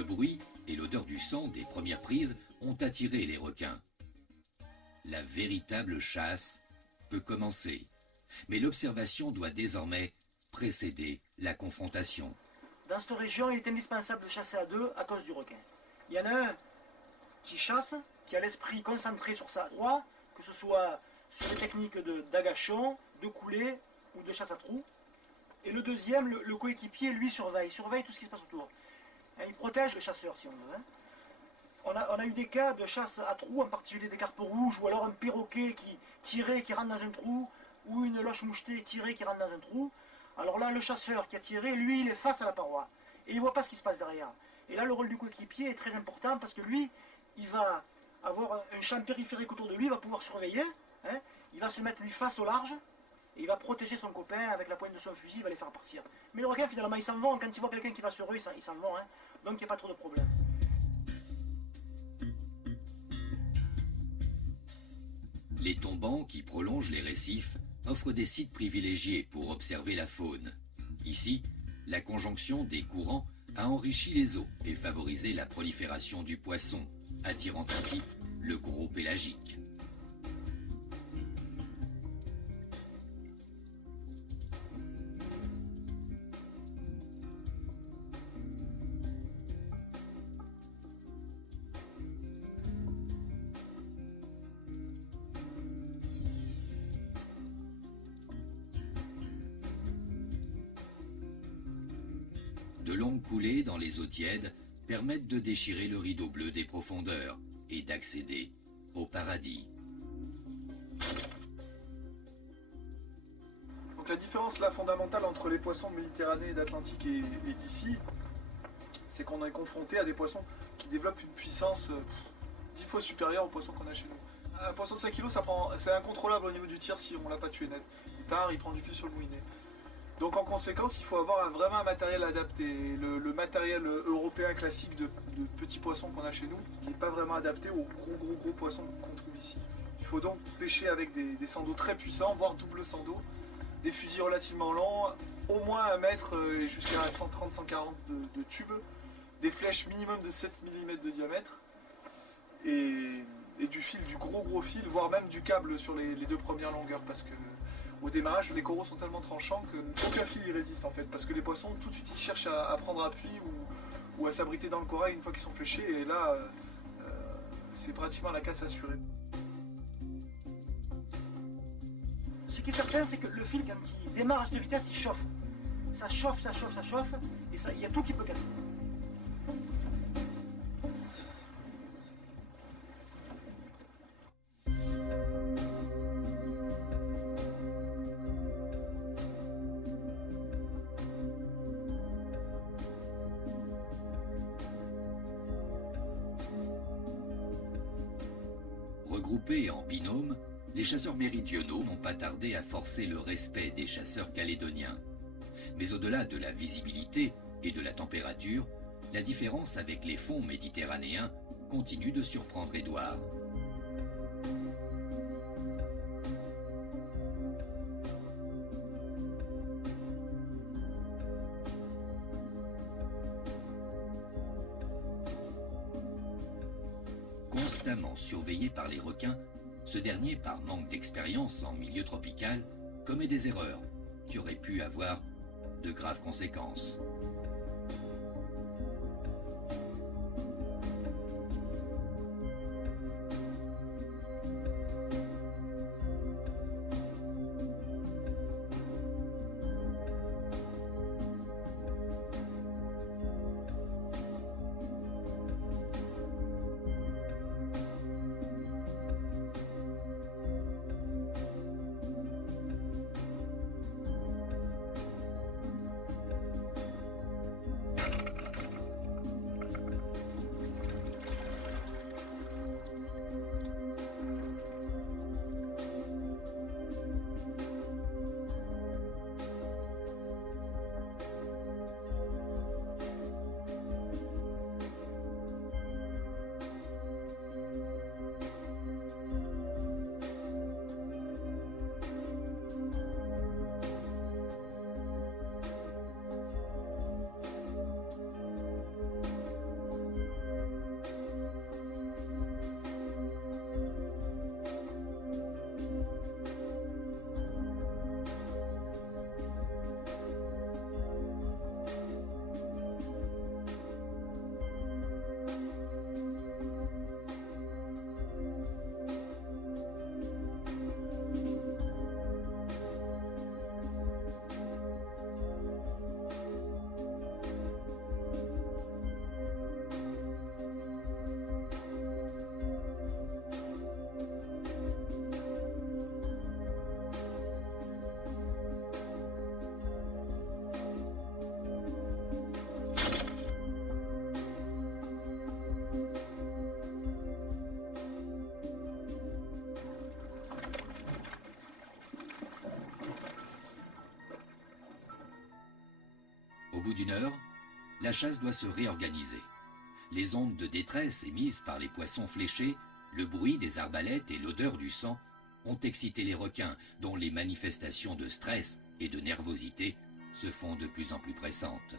Le bruit et l'odeur du sang des premières prises ont attiré les requins. La véritable chasse peut commencer, mais l'observation doit désormais précéder la confrontation. Dans cette région, il est indispensable de chasser à deux à cause du requin. Il y en a un qui chasse, qui a l'esprit concentré sur sa proie, que ce soit sur les techniques d'agachon, de coulée ou de chasse à trous. Et le deuxième, le coéquipier, lui surveille tout ce qui se passe autour. Il protège les chasseurs, si on veut. On a eu des cas de chasse à trous, en particulier des carpes rouges, ou alors un perroquet qui tirait, qui rentre dans un trou, ou une loche mouchetée tirée qui rentre dans un trou. Alors là, le chasseur qui a tiré, lui, il est face à la paroi. Et il ne voit pas ce qui se passe derrière. Et là, le rôle du coéquipier est très important parce que lui, il va avoir un champ périphérique autour de lui, il va pouvoir surveiller. Il va se mettre lui face au large. Et il va protéger son copain avec la pointe de son fusil, il va les faire partir. Mais le requin, finalement, ils s'en vont. Quand ils voient quelqu'un qui va sur eux, ils s'en vont. Donc il n'y a pas trop de problème. Les tombants qui prolongent les récifs offrent des sites privilégiés pour observer la faune. Ici, la conjonction des courants a enrichi les eaux et favorisé la prolifération du poisson, attirant ainsi le gros pélagique. De longues coulées dans les eaux tièdes permettent de déchirer le rideau bleu des profondeurs et d'accéder au paradis. Donc la différence là fondamentale entre les poissons de Méditerranée et d'Atlantique et d'ici, c'est qu'on est confronté à des poissons qui développent une puissance 10 fois supérieure aux poissons qu'on a chez nous. Un poisson de 5 kg, c'est incontrôlable au niveau du tir si on ne l'a pas tué net. Il part, il prend du fil sur le moulinet. Donc en conséquence, il faut avoir vraiment un matériel adapté. Le matériel européen classique de petits poissons qu'on a chez nous, il n'est pas vraiment adapté aux gros poissons qu'on trouve ici. Il faut donc pêcher avec des sens d'eau très puissants, voire double sens d'eau, des fusils relativement longs, au moins 1 mètre jusqu'à 130-140 de tubes, des flèches minimum de 7 mm de diamètre, et du fil, du gros fil, voire même du câble sur les 2 premières longueurs, parce que au démarrage, les coraux sont tellement tranchants qu'aucun fil y résiste en fait, parce que les poissons tout de suite ils cherchent à prendre appui ou à s'abriter dans le corail une fois qu'ils sont fléchés, et là c'est pratiquement la casse assurée. Ce qui est certain, c'est que le fil, quand il démarre à cette vitesse, il chauffe. Ça chauffe, et il y a tout qui peut casser. Regroupés en binôme, les chasseurs méridionaux n'ont pas tardé à forcer le respect des chasseurs calédoniens. Mais au-delà de la visibilité et de la température, la différence avec les fonds méditerranéens continue de surprendre Édouard. Constamment surveillé par les requins, ce dernier, par manque d'expérience en milieu tropical, commet des erreurs qui auraient pu avoir de graves conséquences. d'une heure, la chasse doit se réorganiser. Les ondes de détresse émises par les poissons fléchés, le bruit des arbalètes et l'odeur du sang ont excité les requins, dont les manifestations de stress et de nervosité se font de plus en plus pressantes.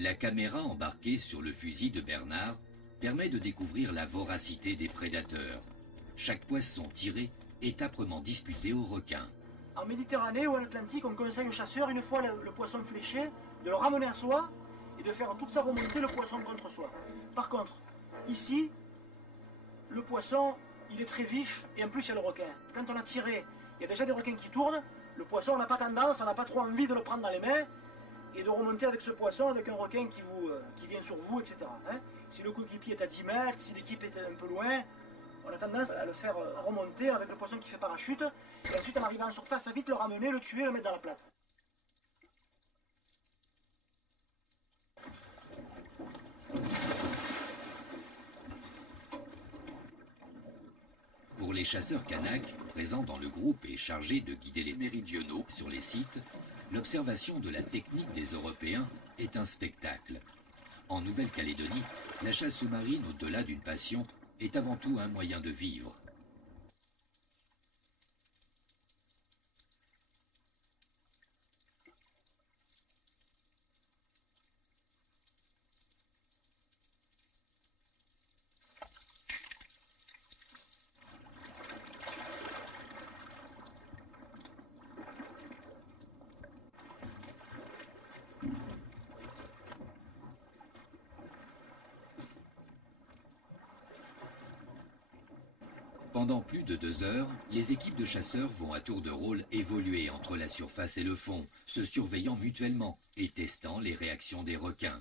La caméra embarquée sur le fusil de Bernard permet de découvrir la voracité des prédateurs. Chaque poisson tiré est âprement disputé aux requins. En Méditerranée ou en Atlantique, on conseille aux chasseurs, une fois le poisson fléché, de le ramener à soi et de faire toute sa remontée, le poisson contre soi. Par contre, ici, le poisson, il est très vif et en plus il y a le requin. Quand on a tiré, il y a déjà des requins qui tournent, le poisson, on n'a pas tendance, on n'a pas trop envie de le prendre dans les mains et de remonter avec ce poisson, avec un requin qui vient sur vous, etc. Hein. Si le coéquipier est à 10 mètres, si l'équipe est un peu loin, on a tendance à le faire remonter avec le poisson qui fait parachute, et ensuite en arrivant en surface, à vite le ramener, le tuer, le mettre dans la plate. Pour les chasseurs kanaks, présents dans le groupe et chargés de guider les méridionaux sur les sites, l'observation de la technique des Européens est un spectacle. En Nouvelle-Calédonie, la chasse sous-marine, au-delà d'une passion, est avant tout un moyen de vivre. Pendant plus de 2 heures, les équipes de chasseurs vont à tour de rôle évoluer entre la surface et le fond, se surveillant mutuellement et testant les réactions des requins.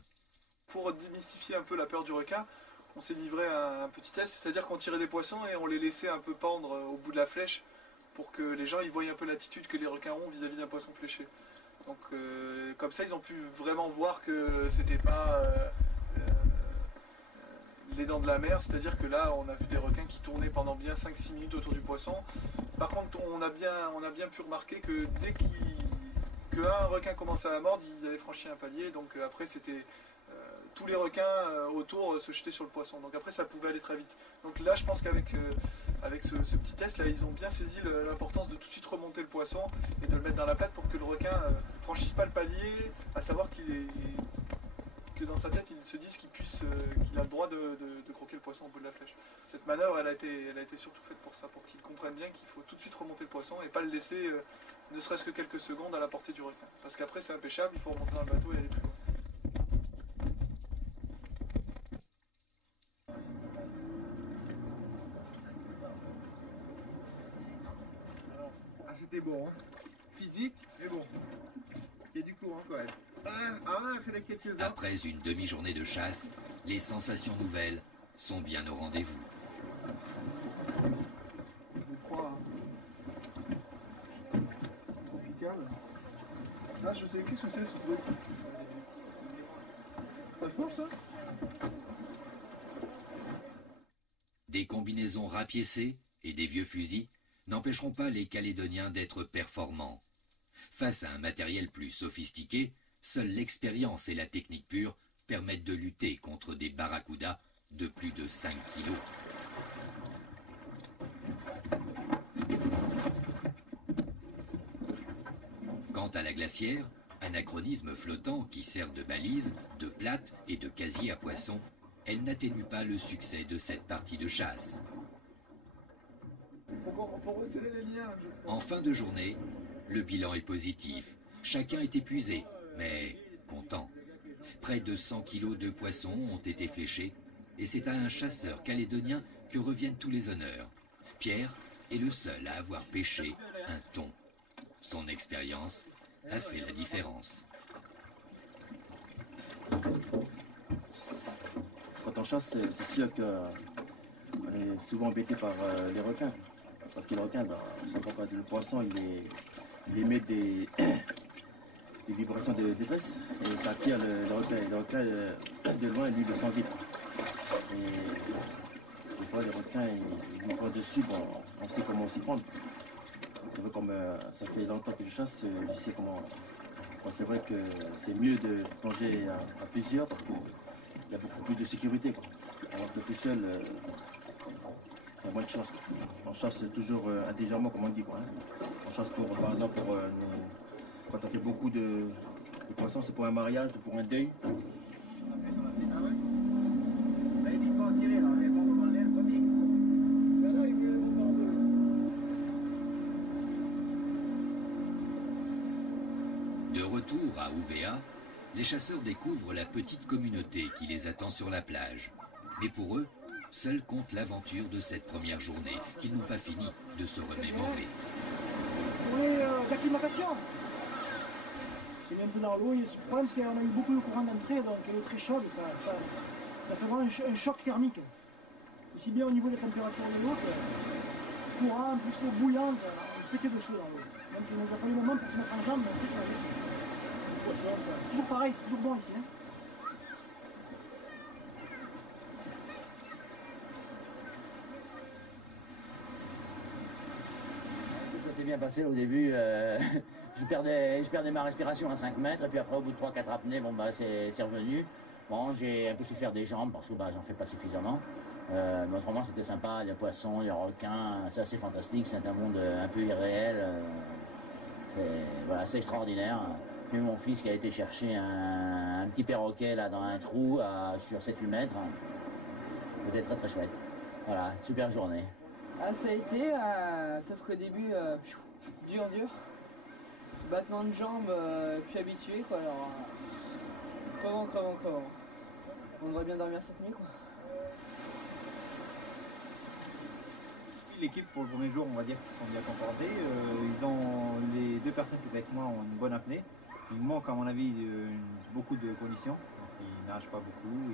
Pour démystifier un peu la peur du requin, on s'est livré à un petit test, c'est-à-dire qu'on tirait des poissons et on les laissait un peu pendre au bout de la flèche pour que les gens ils voient un peu l'attitude que les requins ont vis-à-vis d'un poisson fléché. Donc comme ça ils ont pu vraiment voir que c'était pas les dents de la mer, c'est-à-dire que là on a vu des requins qui tournaient pendant bien 5-6 minutes autour du poisson. Par contre on a bien pu remarquer que dès qu'un requin commençait à mordre, ils avaient franchi un palier, donc après c'était tous les requins autour se jetaient sur le poisson, donc après ça pouvait aller très vite. Donc là je pense qu'avec ce petit test là, ils ont bien saisi l'importance de tout de suite remonter le poisson et de le mettre dans la plate pour que le requin franchisse pas le palier, à savoir que dans sa tête il se dise qu'il a le droit de croquer le poisson au bout de la flèche. Cette manœuvre elle a été surtout faite pour ça, pour qu'il comprenne bien qu'il faut tout de suite remonter le poisson et pas le laisser ne serait-ce que quelques secondes à la portée du requin. Parce qu'après c'est impêchable, il faut remonter dans le bateau et aller plus loin. Ah, c'était bon, hein. Physique, mais bon. Il y a du courant quand même. On a fait quelques-uns. Après une demi-journée de chasse, les sensations nouvelles sont bien au rendez-vous. Je crois. Tropical. Ah, je sais, qu'est-ce que c'est ce truc? Ça se mange ça? Des combinaisons rapiécées et des vieux fusils n'empêcheront pas les Calédoniens d'être performants. Face à un matériel plus sophistiqué, seule l'expérience et la technique pure permettent de lutter contre des barracudas de plus de 5 kilos. Quant à la glacière, anachronisme flottant qui sert de balise, de plate et de casier à poissons, elle n'atténue pas le succès de cette partie de chasse. Faut resserrer les liens. En fin de journée, le bilan est positif. Chacun est épuisé, mais content. Près de 100 kilos de poissons ont été fléchés, et c'est à un chasseur calédonien que reviennent tous les honneurs. Pierre est le seul à avoir pêché un thon. Son expérience a fait la différence. Quand on chasse, c'est sûr qu'on est souvent embêté par les requins. Parce que les requins, le poisson, il émet des vibrations de détresse et ça attire le requin. Et le requin, de loin, lui, le sent vite. Et des fois, les requins, ils nous voient dessus, bon, on sait comment s'y prendre. C'est vrai, comme ça fait longtemps que je chasse, je sais comment. Bon, c'est vrai que c'est mieux de plonger à plusieurs parce qu'il y a beaucoup plus de sécurité, quoi. Alors que tout seul, il y a moins de chance. On chasse toujours intelligemment, comme on dit, quoi, hein. On chasse par exemple, quand on fait beaucoup de poissons, c'est pour un mariage, pour un deuil. De retour à Ouvéa, les chasseurs découvrent la petite communauté qui les attend sur la plage. Mais pour eux, seul compte l'aventure de cette première journée, qu'ils n'ont pas fini de se remémorer. Journée d'acclimatation. C'est mis un peu dans l'eau. Le problème, c'est qu'on a eu beaucoup de courant d'entrée, donc elle est très chaude. Ça fait vraiment un choc thermique. Aussi bien au niveau des températures de l'eau que courant, plus eau bouillante, on pétait de chaud dans l'eau. Donc il nous a fallu un moment pour se mettre en jambe, mais après ça va vite. C'est toujours pareil, c'est toujours bon ici. Hein. Ça s'est bien passé au début. je perdais ma respiration à 5 mètres, et puis après, au bout de 3-4 apnées, bon, bah, c'est revenu. Bon, j'ai un peu souffert des jambes parce que bah, j'en fais pas suffisamment. Mais autrement, c'était sympa. Il y a poissons, il y a requins. C'est assez fantastique. C'est un monde un peu irréel. Voilà, c'est extraordinaire. J'ai eu mon fils qui a été chercher un petit perroquet là, dans un trou sur 7-8 mètres. C'était très très chouette. Voilà, super journée. Ah, ça a été, sauf qu'au début, dur. Battement de jambes, puis habitué quoi. Alors, crevant. On devrait bien dormir cette nuit quoi. L'équipe pour le premier jour, on va dire qu'ils sont bien comportés. Les 2 personnes qui étaient avec moi ont une bonne apnée. Il manque à mon avis beaucoup de conditions. Donc, ils nagent pas beaucoup.